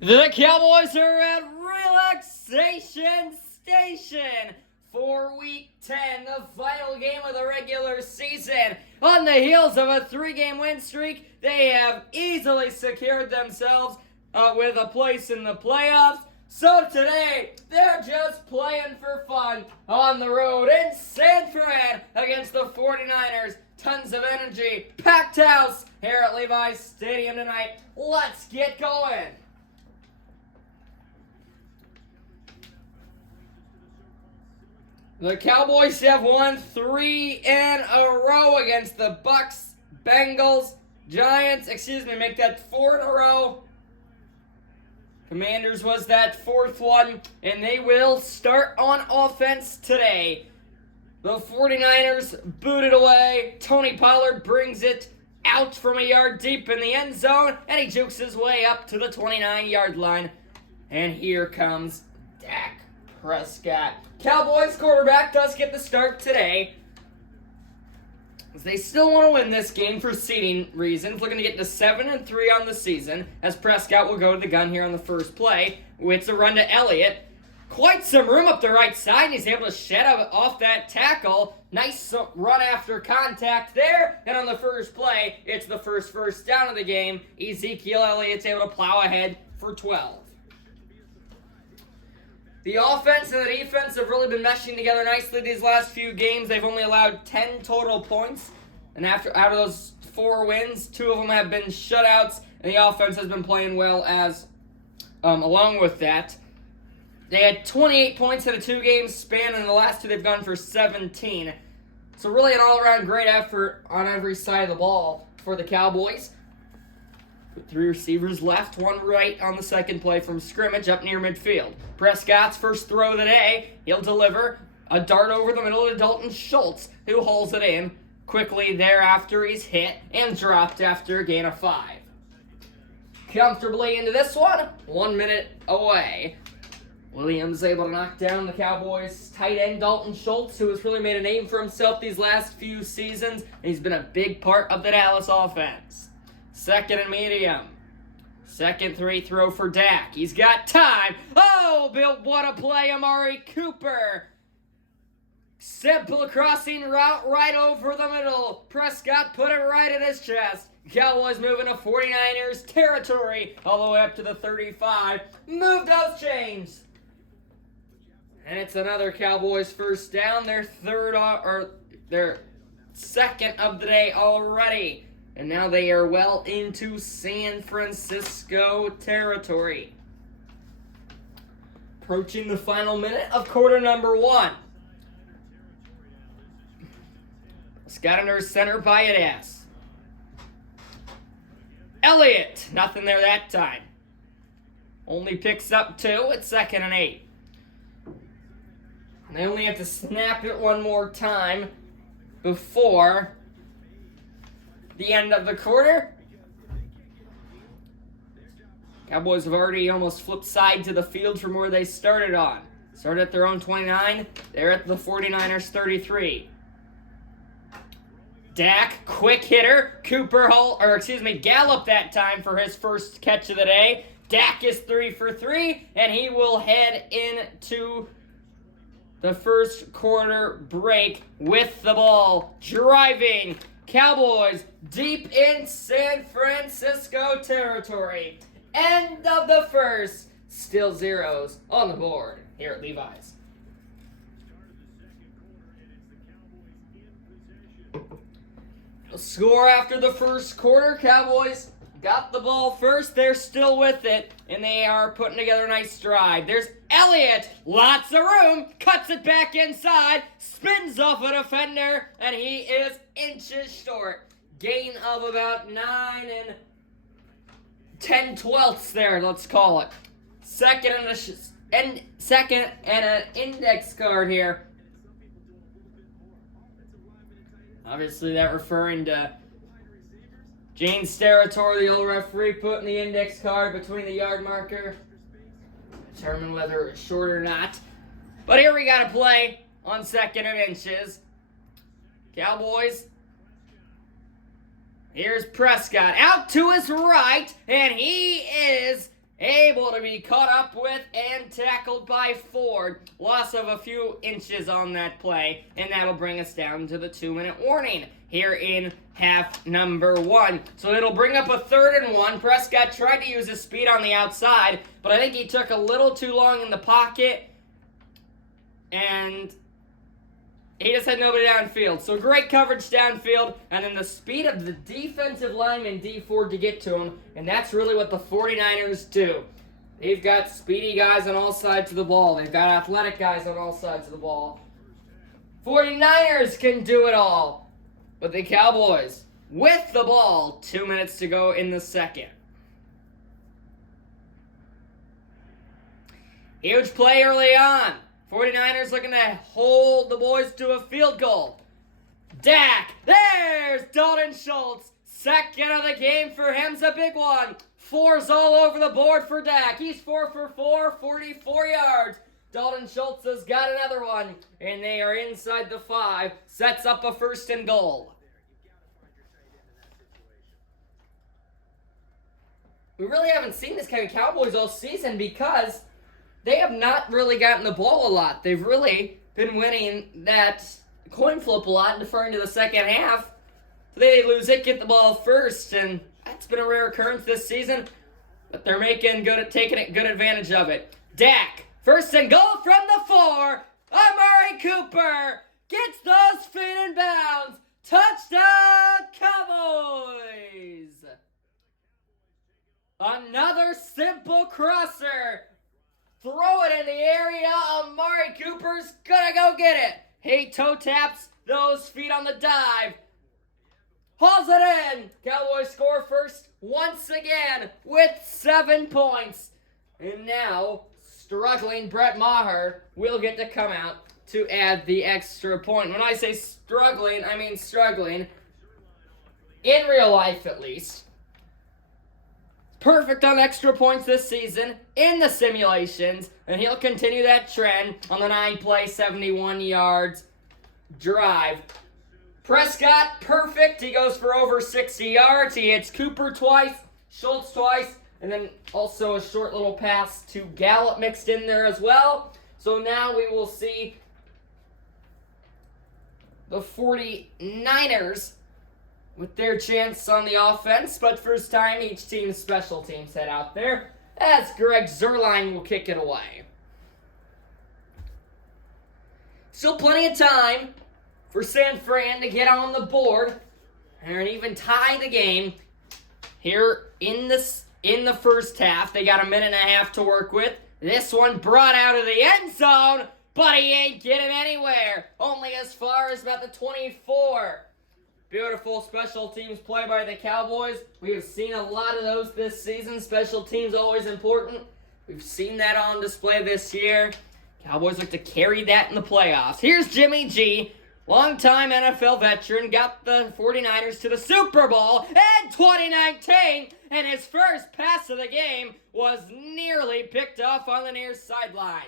The Cowboys are at Relaxation Station for Week 10, the final game of the regular season. On the heels of a 3-game win streak, they have easily secured themselves with a place in the playoffs. So today, they're just playing for fun on the road in San Fran against the 49ers. Tons of energy, packed house here at Levi's Stadium tonight. Let's get going. The Cowboys have won 3 in a row against the Bucks, Bengals, Giants. Make that 4 in a row. Commanders was that 4th one, and they will start on offense today. The 49ers boot it away. Tony Pollard brings it out from a yard deep in the end zone, and he jukes his way up to the 29-yard line. And here comes Dak Prescott. Cowboys quarterback does get the start today, as they still want to win this game for seeding reasons. Looking to get to 7-3 on the season, as Prescott will go to the gun here on the first play. It's a run to Elliott. Quite some room up the right side, and he's able to shed off that tackle. Nice run after contact there. And on the first play, it's the first down of the game. Ezekiel Elliott's able to plow ahead for 12. The offense and the defense have really been meshing together nicely these last few games. They've only allowed 10 total points. And out of those 4 wins, 2 of them have been shutouts. And the offense has been playing well along with that. They had 28 points in a 2-game span, and in the last 2 they've gone for 17. So really an all-around great effort on every side of the ball for the Cowboys. 3 receivers left, 1 right on the second play from scrimmage up near midfield. Prescott's first throw of the day, he'll deliver a dart over the middle to Dalton Schultz, who hauls it in. Quickly thereafter, he's hit and dropped after a gain of 5. Comfortably into this one, 1 minute away. Williams able to knock down the Cowboys' tight end Dalton Schultz, who has really made a name for himself these last few seasons, and he's been a big part of the Dallas offense. 2nd and medium. 2nd 3 throw for Dak. He's got time. Oh, Bill, what a play, Amari Cooper. Simple crossing route right over the middle. Prescott put it right in his chest. Cowboys moving to 49ers territory all the way up to the 35. Move those chains. And it's another Cowboys first down, their second of the day already. And now they are well into San Francisco territory. Approaching the final minute of quarter number 1. Scott under center by Adas. Elliott, nothing there that time. Only picks up 2 at 2nd and 8. And they only have to snap it one more time before the end of the quarter. Cowboys have already almost flipped side to the field from where they started on. Started at their own 29. They're at the 49ers 33. Dak, quick hitter. Gallup that time for his first catch of the day. Dak is 3 for 3, and he will head into the first quarter break with the ball. Driving Cowboys deep in San Francisco territory. End of the first. Still zeros on the board here at Levi's. The score after the first quarter, Cowboys got the ball first. They're still with it, and they are putting together a nice drive. There's Elliott. Lots of room. Cuts it back inside. Spins off a defender, and he is inches short. Gain of about 9 10/12 there, let's call it. Second and an index card here. Obviously that referring to Jane's territory, the old referee putting the index card between the yard marker. Determine whether it's short or not. But here we got to play on 2nd and inches. Cowboys. Here's Prescott out to his right, and he is able to be caught up with and tackled by Ford. Loss of a few inches on that play, and that'll bring us down to the 2-minute warning here in half number 1. So it'll bring up a 3rd and 1. Prescott tried to use his speed on the outside, but I think he took a little too long in the pocket, and he just had nobody downfield. So great coverage downfield, and then the speed of the defensive lineman, D Ford, to get to him, and that's really what the 49ers do. They've got speedy guys on all sides of the ball. They've got athletic guys on all sides of the ball. 49ers can do it all. But the Cowboys, with the ball, 2 minutes to go in the second. Huge play early on. 49ers looking to hold the boys to a field goal. Dak, there's Dalton Schultz. Second of the game for him's a big one. 4's all over the board for Dak. He's 4 for 4, 44 yards. Dalton Schultz has got another one, and they are inside the 5. Sets up a 1st and goal. We really haven't seen this kind of Cowboys all season because they have not really gotten the ball a lot. They've really been winning that coin flip a lot, deferring to the second half. So they lose it, get the ball first, and that's been a rare occurrence this season. But they're taking good advantage of it. Dak. 1st and goal from the 4. Amari Cooper gets those feet in bounds. Touchdown, Cowboys! Another simple crosser. Throw it in the area. Amari Cooper's gonna go get it. He toe taps those feet on the dive. Hauls it in. Cowboys score first once again with 7 points. And now, struggling Brett Maher will get to come out to add the extra point. When I say struggling, I mean struggling. In real life, at least. Perfect on extra points this season in the simulations, and he'll continue that trend on the 9-play, 71 yards drive. Prescott, perfect. He goes for over 60 yards. He hits Cooper twice, Schultz twice, and then also a short little pass to Gallup mixed in there as well. So now we will see the 49ers with their chance on the offense, but first time each team's special teams head out there as Greg Zuerlein will kick it away. Still plenty of time for San Fran to get on the board and even tie the game here in the first half. They got a minute and a half to work with. This one brought out of the end zone, but he ain't getting anywhere. Only as far as about the 24. Beautiful special teams play by the Cowboys. We have seen a lot of those this season. Special teams always important. We've seen that on display this year. Cowboys look to carry that in the playoffs. Here's Jimmy G, longtime NFL veteran, got the 49ers to the Super Bowl in 2019, and his first pass of the game was nearly picked off on the near sideline.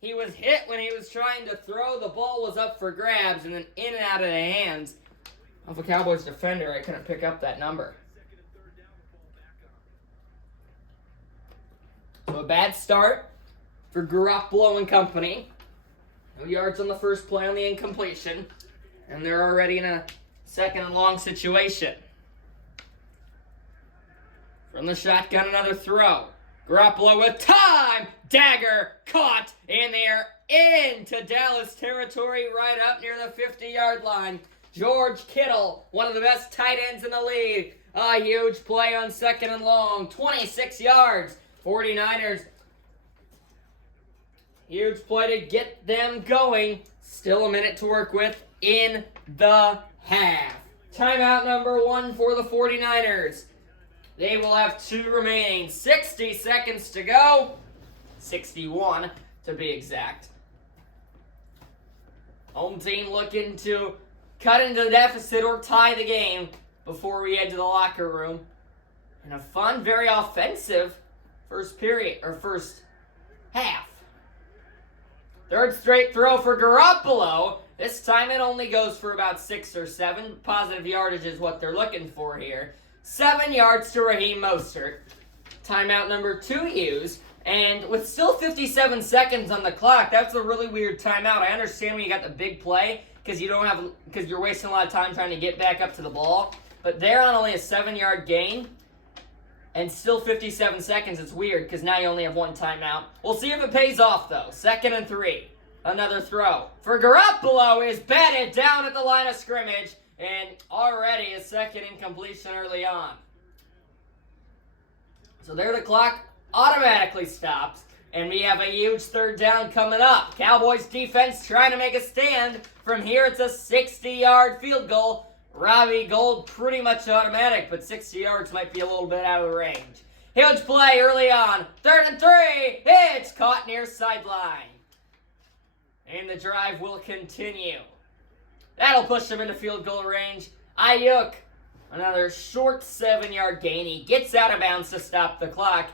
He was hit when he was trying to throw. The ball was up for grabs and then in and out of the hands of a Cowboys defender. I couldn't pick up that number. So a bad start for Garoppolo and company. No yards on the first play on the incompletion. And they're already in a 2nd and long situation. From the shotgun, another throw. Garoppolo with time. Dagger caught. And they're into Dallas territory right up near the 50-yard line. George Kittle, one of the best tight ends in the league. A huge play on 2nd and long. 26 yards. 49ers. Huge play to get them going. Still a minute to work with in the half. Timeout number 1 for the 49ers. They will have 2 remaining. 60 seconds to go. 61 to be exact. Home team looking to cut into the deficit or tie the game before we head to the locker room. And a fun, very offensive first half. 3rd straight throw for Garoppolo. This time it only goes for about 6 or 7. Positive yardage is what they're looking for here. 7 yards to Raheem Mostert. timeout number 2 used. And with still 57 seconds on the clock, that's a really weird timeout. I understand when you got the big play because you're wasting a lot of time trying to get back up to the ball. But they're on only a 7-yard gain and still 57 seconds. It's weird because now you only have 1 timeout. We'll see if it pays off though. 2nd and 3. Another throw for Garoppolo is batted down at the line of scrimmage, and already a 2nd incompletion early on. So there the clock automatically stops, and we have a huge 3rd down coming up. Cowboys defense trying to make a stand. From here, it's a 60-yard field goal. Robbie Gould pretty much automatic, but 60 yards might be a little bit out of the range. Huge play early on. 3rd and 3. It's caught near sideline. And the drive will continue. That'll push him into field goal range. Ayuk, another short 7-yard gain. He gets out of bounds to stop the clock.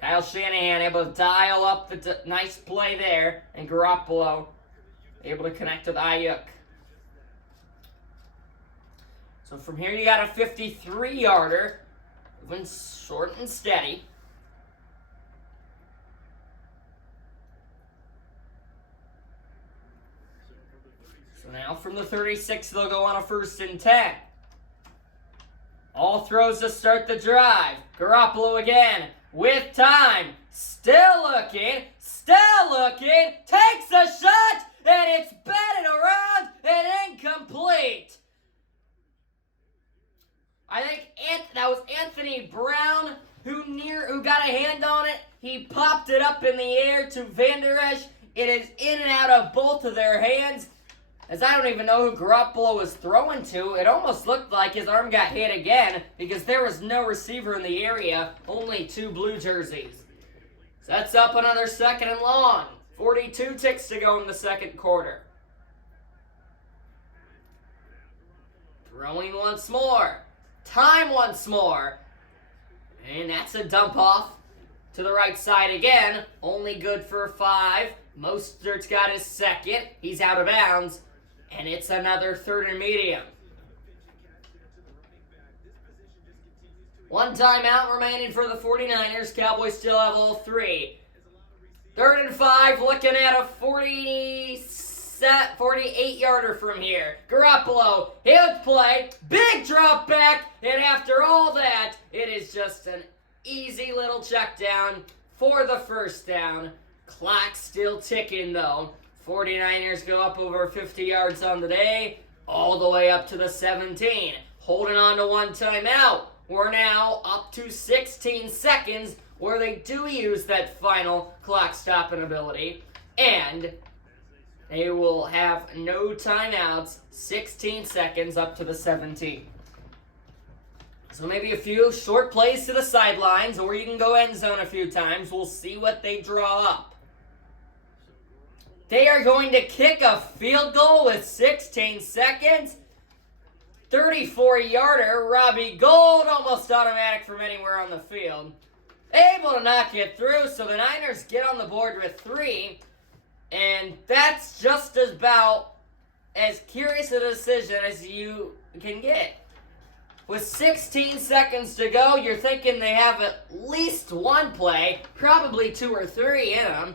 Kyle Shanahan able to dial up the nice play there. And Garoppolo able to connect with Ayuk. So from here you got a 53-yarder. Moving short and steady. So now from the 36, they'll go on a 1st and 10. All throws to start the drive. Garoppolo again with time. Still looking. Takes a shot, and it's batted around and incomplete. I think that was Anthony Brown who got a hand on it. He popped it up in the air to Van Der Esch. It is in and out of both of their hands. As I don't even know who Garoppolo was throwing to. It almost looked like his arm got hit again because there was no receiver in the area, only 2 blue jerseys. Sets up another 2nd and long. 42 ticks to go in the 2nd quarter. Throwing once more. Time once more. And that's a dump off to the right side again. Only good for 5. Mostert's got his 2nd. He's out of bounds. And it's another 3rd and medium. 1 timeout remaining for the 49ers. Cowboys still have all 3. 3rd and 5, looking at a 48-yarder from here. Garoppolo, huge play, big drop back, and after all that, it is just an easy little check down for the 1st down. Clock still ticking though. 49ers go up over 50 yards on the day, all the way up to the 17. Holding on to 1 timeout. We're now up to 16 seconds where they do use that final clock stopping ability. And they will have no timeouts, 16 seconds up to the 17. So maybe a few short plays to the sidelines, or you can go end zone a few times. We'll see what they draw up. They are going to kick a field goal with 16 seconds. 34-yarder, Robbie Gould, almost automatic from anywhere on the field. Able to knock it through, so the Niners get on the board with 3. And that's just about as curious a decision as you can get. With 16 seconds to go, you're thinking they have at least 1 play, probably 2 or 3 in them.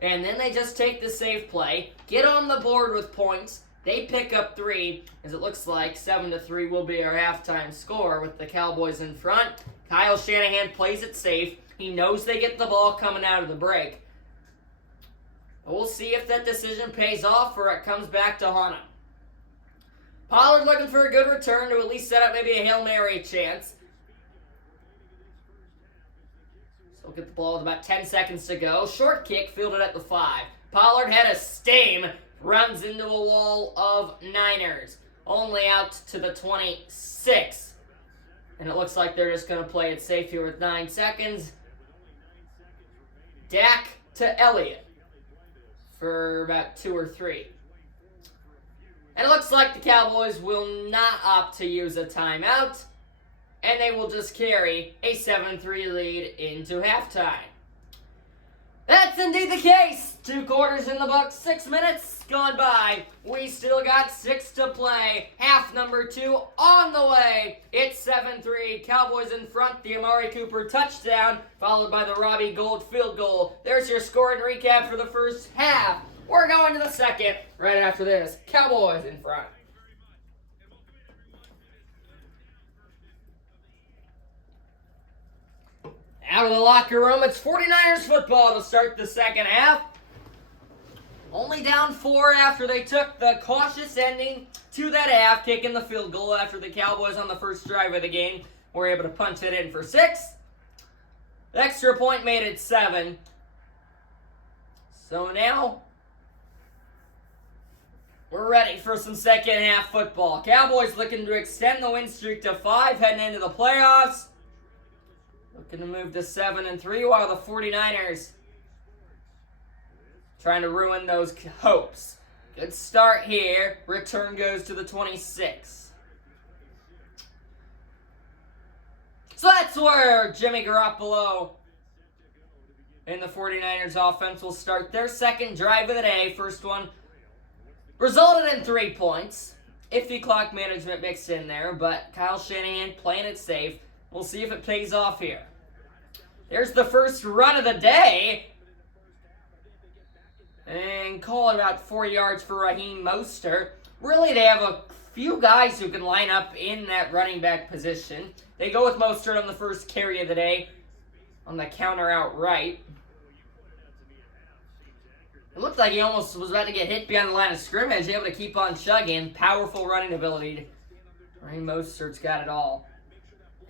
And then they just take the safe play, get on the board with points. They pick up 3, as it looks like 7-3 will be our halftime score with the Cowboys in front. Kyle Shanahan plays it safe. He knows they get the ball coming out of the break. We'll see if that decision pays off or it comes back to haunt him. Pollard looking for a good return to at least set up maybe a Hail Mary chance. So we'll get the ball with about 10 seconds to go. Short kick fielded at the 5. Pollard had a steam. Runs into a wall of Niners. Only out to the 26. And it looks like they're just going to play it safe here with 9 seconds. Dak to Elliott for about 2 or 3. And it looks like the Cowboys will not opt to use a timeout. And they will just carry a 7-3 lead into halftime. That's indeed the case. 2 quarters in the books, 6 minutes gone by. We still got 6 to play. Half number 2 on the way. It's 7-3. Cowboys in front. The Amari Cooper touchdown, followed by the Robbie Gould field goal. There's your score and recap for the first half. We're going to the second right after this. Cowboys in front. Out of the locker room, it's 49ers football to start the second half. Only down 4 after they took the cautious ending to that half, kicking the field goal after the Cowboys on the first drive of the game were able to punch it in for 6. The extra point made it 7. So now we're ready for some second half football. Cowboys looking to extend the win streak to 5 heading into the playoffs. Looking to move to 7-3 while the 49ers trying to ruin those hopes. Good start here. Return goes to the 26. So that's where Jimmy Garoppolo and the 49ers offense will start their second drive of the day. First one resulted in 3 points. Iffy clock management mixed in there, but Kyle Shanahan playing it safe. We'll see if it pays off here. There's the first run of the day. And call it about 4 yards for Raheem Mostert. Really, they have a few guys who can line up in that running back position. They go with Mostert on the first carry of the day on the counter outright. It looked like he almost was about to get hit beyond the line of scrimmage, able to keep on chugging. Powerful running ability. Raheem Mostert's got it all.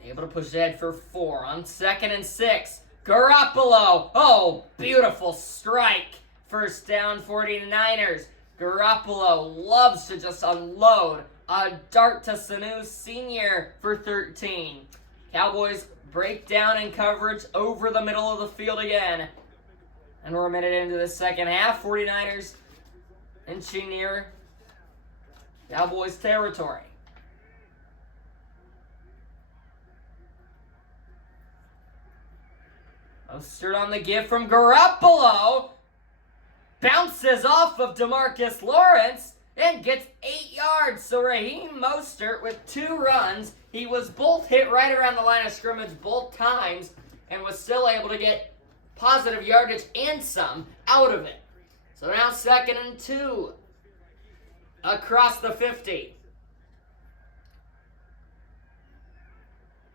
Able to push ahead for 4 on 2nd and 6. Garoppolo. Oh, beautiful strike. First down, 49ers. Garoppolo loves to just unload. A dart to Sanu Sr. for 13. Cowboys break down in coverage over the middle of the field again. And we're a minute into the second half. 49ers inching near Cowboys territory. Mostert on the give from Garoppolo. Bounces off of DeMarcus Lawrence and gets 8 yards. So Raheem Mostert with 2 runs. He was both hit right around the line of scrimmage both times and was still able to get positive yardage and some out of it. So now 2nd and 2 across the 50.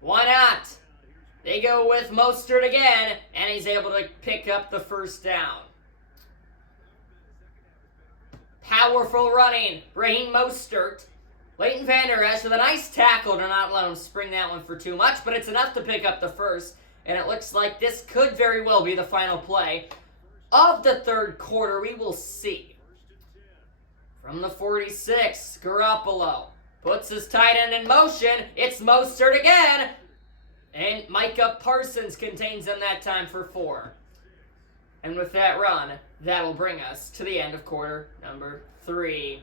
Why not? They go with Mostert again, and he's able to pick up the first down. Powerful running. Raheem Mostert. Leighton Vander Esch with a nice tackle to not let him spring that one for too much, but it's enough to pick up the first. And it looks like this could very well be the final play of the third quarter. We will see. From the 46, Garoppolo puts his tight end in motion. It's Mostert again. And Micah Parsons contains him that time for 4. And with that run, that'll bring us to the end of quarter number 3.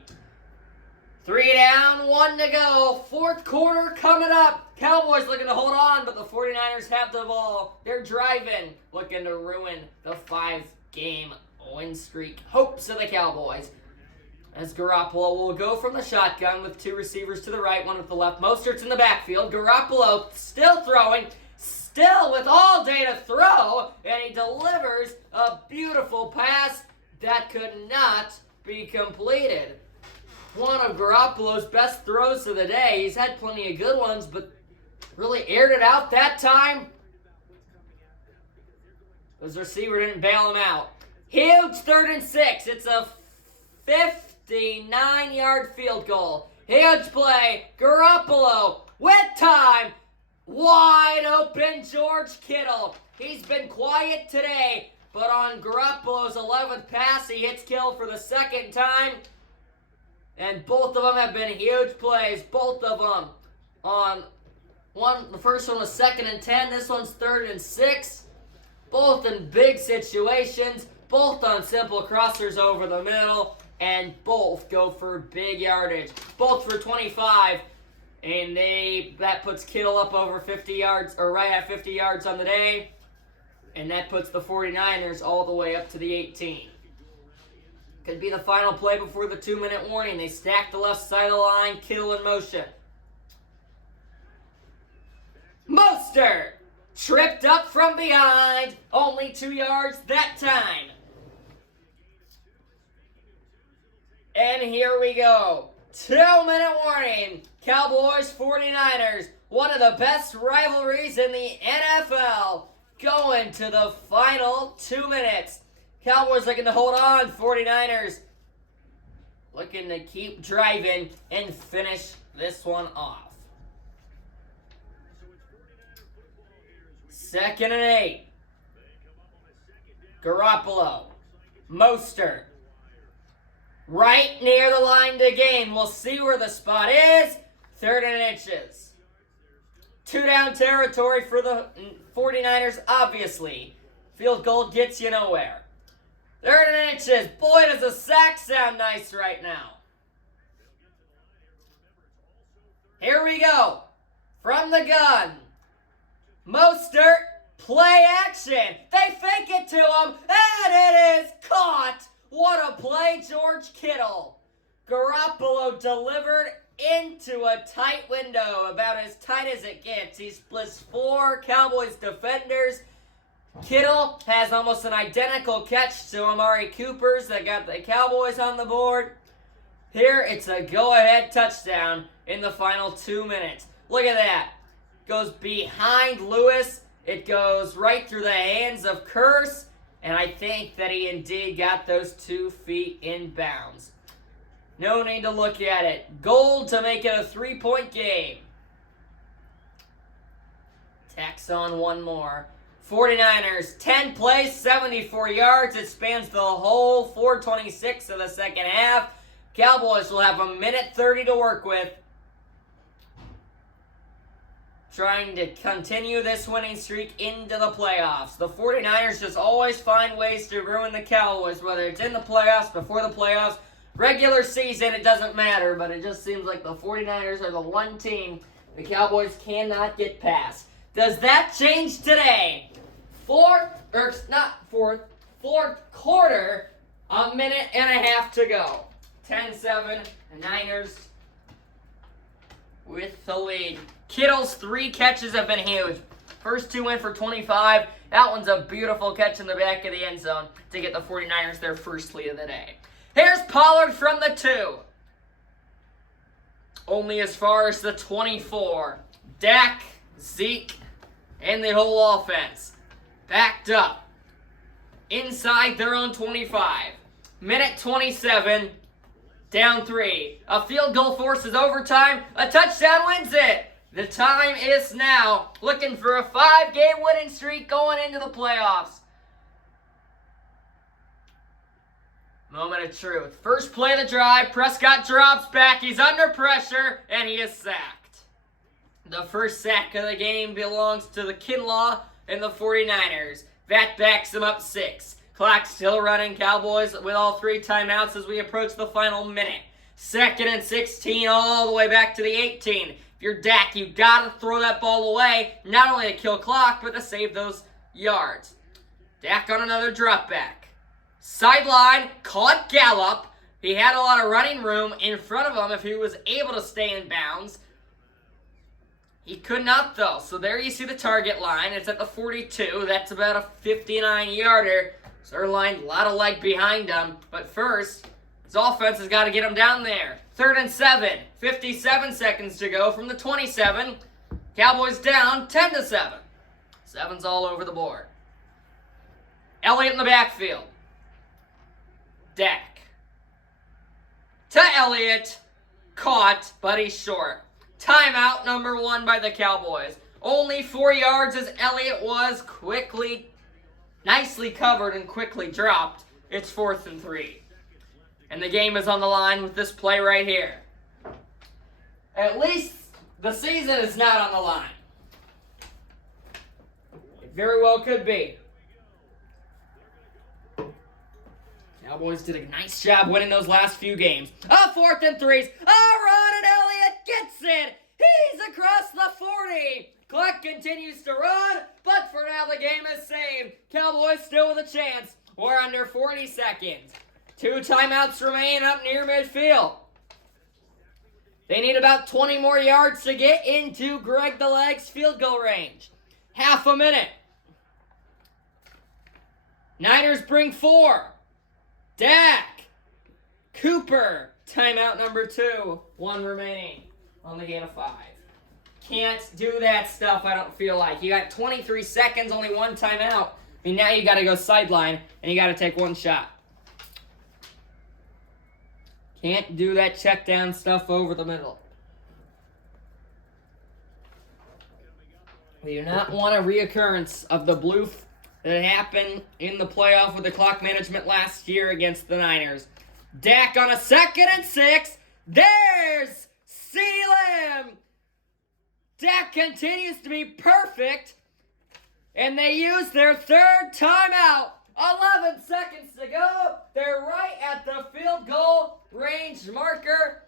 3 down, 1 to go. Fourth quarter coming up. Cowboys looking to hold on, but the 49ers have the ball. They're driving, looking to ruin the 5-game win streak hopes of the Cowboys. As Garoppolo will go from the shotgun with 2 receivers to the right, 1 with the left. Mostert's in the backfield. Garoppolo still throwing, still with all day to throw, and he delivers a beautiful pass that could not be completed. One of Garoppolo's best throws of the day. He's had plenty of good ones, but really aired it out that time. His receiver didn't bail him out. Huge 3rd and 6. It's a 59-yard field goal. Huge play. Garoppolo with time. Wide open George Kittle. He's been quiet today, but on Garoppolo's 11th pass, he hits Kittle for the 2nd time. And both of them have been huge plays. Both of them. The first one was 2nd and 10. This one's 3rd and 6. Both in big situations. Both on simple crossers over the middle. And both go for big yardage. Both for 25. And that puts Kittle up over 50 yards, or right at 50 yards on the day. And that puts the 49ers all the way up to the 18. Could be the final play before the 2-minute warning. They stack the left side of the line. Kittle in motion. Mostert tripped up from behind. Only 2 yards that time. And here we go. 2-minute warning. Cowboys 49ers. One of the best rivalries in the NFL. Going to the final 2 minutes. Cowboys looking to hold on. 49ers looking to keep driving and finish this one off. 2nd and 8. Garoppolo. Mostert. Right near the line to gain. We'll see where the spot is. 3rd and inches. 2-down territory for the 49ers, obviously. Field goal gets you nowhere. 3rd and inches. Boy, does the sack sound nice right now. Here we go. From the gun. Mostert, play action. They fake it to him, and it is caught. What a play, George Kittle. Garoppolo delivered into a tight window, about as tight as it gets. He splits 4 Cowboys defenders. Kittle has almost an identical catch to Amari Cooper's that got the Cowboys on the board. Here, it's a go-ahead touchdown in the final 2 minutes. Look at that. Goes behind Lewis. It goes right through the hands of Curse. And I think that he indeed got those 2 feet in bounds. No need to look at it. Gold to make it a 3-point game. Tacks on one more. 49ers, 10 plays, 74 yards. It spans the whole 4:26 of the second half. Cowboys will have 1:30 to work with. Trying to continue this winning streak into the playoffs. The 49ers just always find ways to ruin the Cowboys, whether it's in the playoffs, before the playoffs, regular season, it doesn't matter, but it just seems like the 49ers are the one team the Cowboys cannot get past. Does that change today? Fourth quarter, 1.5 minutes to go. 10-7, the Niners with the lead. Kittle's 3 catches have been huge. First 2 went for 25. That one's a beautiful catch in the back of the end zone to get the 49ers their first lead of the day. Here's Pollard from the 2. Only as far as the 24. Dak, Zeke, and the whole offense backed up inside their own 25. Minute 27, down 3. A field goal forces overtime. A touchdown wins it. The time is now. Looking for a 5-game winning streak going into the playoffs. Moment of truth. First play of the drive. Prescott drops back. He's under pressure, and he is sacked. The first sack of the game belongs to the Kinlaw and the 49ers. That backs him up 6. Clock still running. Cowboys with all 3 timeouts as we approach the final minute. 2nd and 16 all the way back to the 18. If you're Dak, you got to throw that ball away, not only to kill clock, but to save those yards. Dak on another drop back. Sideline, caught Gallup. He had a lot of running room in front of him if he was able to stay in bounds. He could not, though. So there you see the target line. It's at the 42. That's about a 59-yarder. So they're lined a lot of leg behind him. But first, his offense has got to get him down there. 3rd and 7. 57 seconds to go from the 27. Cowboys down 10-7. 7's all over the board. Elliott in the backfield. Dak. To Elliott. Caught, but he's short. Timeout number 1 by the Cowboys. Only 4 yards as Elliott was nicely covered and quickly dropped. It's 4th and 3. And the game is on the line with this play right here. At least the season is not on the line. It very well could be. Cowboys did a nice job winning those last few games. 4th and 3s. A run, and Elliott gets it. He's across the 40. Clock continues to run, but for now the game is saved. Cowboys still with a chance. We're under 40 seconds. 2 timeouts remain up near midfield. They need about 20 more yards to get into Greg the Leg's field goal range. Half a minute. Niners bring 4. Dak. Cooper. Timeout number 2. 1 remaining on the gain of 5. Can't do that stuff, I don't feel like. You got 23 seconds, only 1 timeout. I mean, now you got to go sideline, and you got to take 1 shot. Can't do that check down stuff over the middle. We do not want a reoccurrence of the blue that happened in the playoff with the clock management last year against the Niners. Dak on a 2nd and 6. There's CeeDee Lamb. Dak continues to be perfect. And they use their 3rd timeout. 11 seconds to go. They're right at the field goal range marker.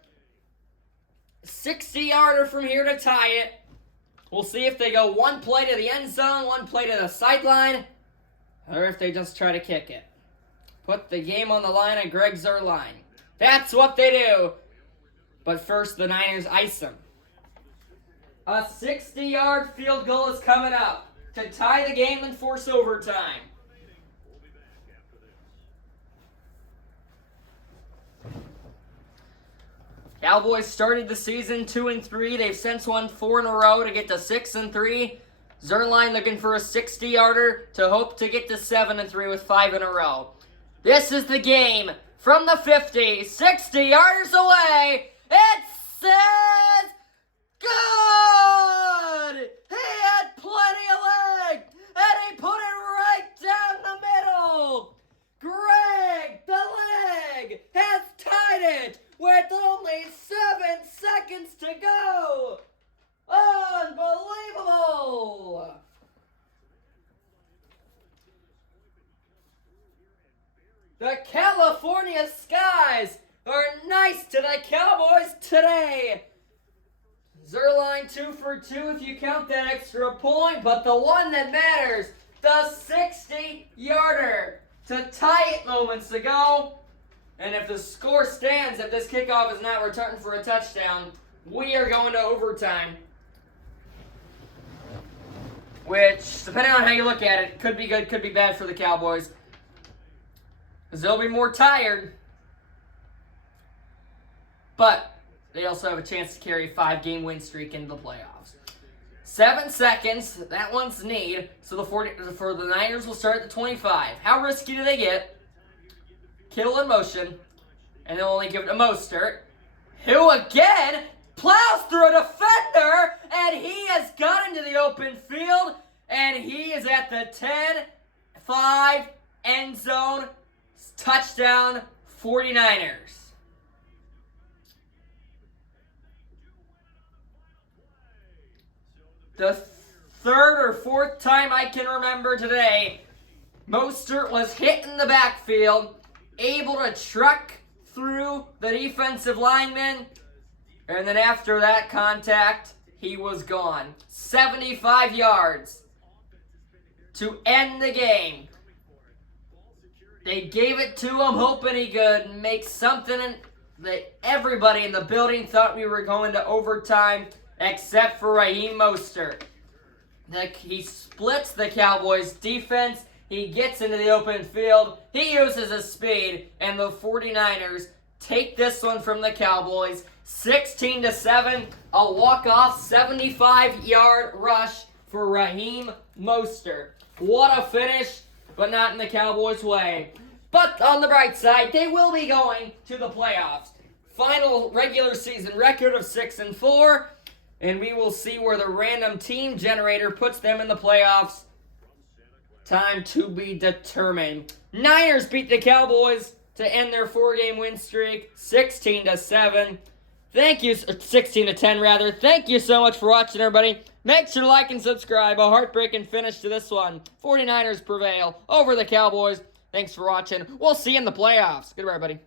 60-yarder from here to tie it. We'll see if they go 1 play to the end zone, 1 play to the sideline, or if they just try to kick it. Put the game on the line at Greg Zuerlein. That's what they do. But first, the Niners ice them. A 60-yard field goal is coming up to tie the game and force overtime. Cowboys started the season 2-3. They've since won 4 in a row to get to 6-3. Zuerlein looking for a 60-yarder to hope to get to 7-3 with 5 in a row. This is the game from the 50, 60 yards away. It says good! He had plenty of leg, and he put it right down the middle. Greg the Leg has tied it with only 7 seconds to go. Unbelievable! The California skies are nice to the Cowboys today. Zuerlein 2 for 2 if you count that extra point, but the one that matters, the 60-yarder to tie it moments ago. And if the score stands, if this kickoff is not returned for a touchdown, we are going to overtime. Which, depending on how you look at it, could be good, could be bad for the Cowboys. Because they'll be more tired. But they also have a chance to carry a 5-game win streak into the playoffs. 7 seconds, that one's need. So for the Niners will start at the 25. How risky do they get? Kittle in motion. And they'll only give it to Mostert, who again plows through a defender, and he has got into the open field, and he is at the 10-5 end zone. Touchdown, 49ers. The 3rd or 4th time I can remember today, Mostert was hit in the backfield, able to truck through the defensive lineman, and then after that contact, he was gone. 75 yards to end the game. They gave it to him, hoping he could make something that everybody in the building thought we were going to overtime, except for Raheem Mostert. He splits the Cowboys' defense. He gets into the open field. He uses his speed, and the 49ers take this one from the Cowboys. 16-7, a walk-off 75-yard rush for Raheem Mostert. What a finish, but not in the Cowboys' way. But on the bright side, they will be going to the playoffs. Final regular season record of 6-4, and we will see where the random team generator puts them in the playoffs. Time to be determined. Niners beat the Cowboys to end their 4-game win streak, 16-7. Thank you, 16-10 rather. Thank you so much for watching, everybody. Make sure to like and subscribe. A heartbreaking finish to this one. 49ers prevail over the Cowboys. Thanks for watching. We'll see you in the playoffs. Goodbye, everybody.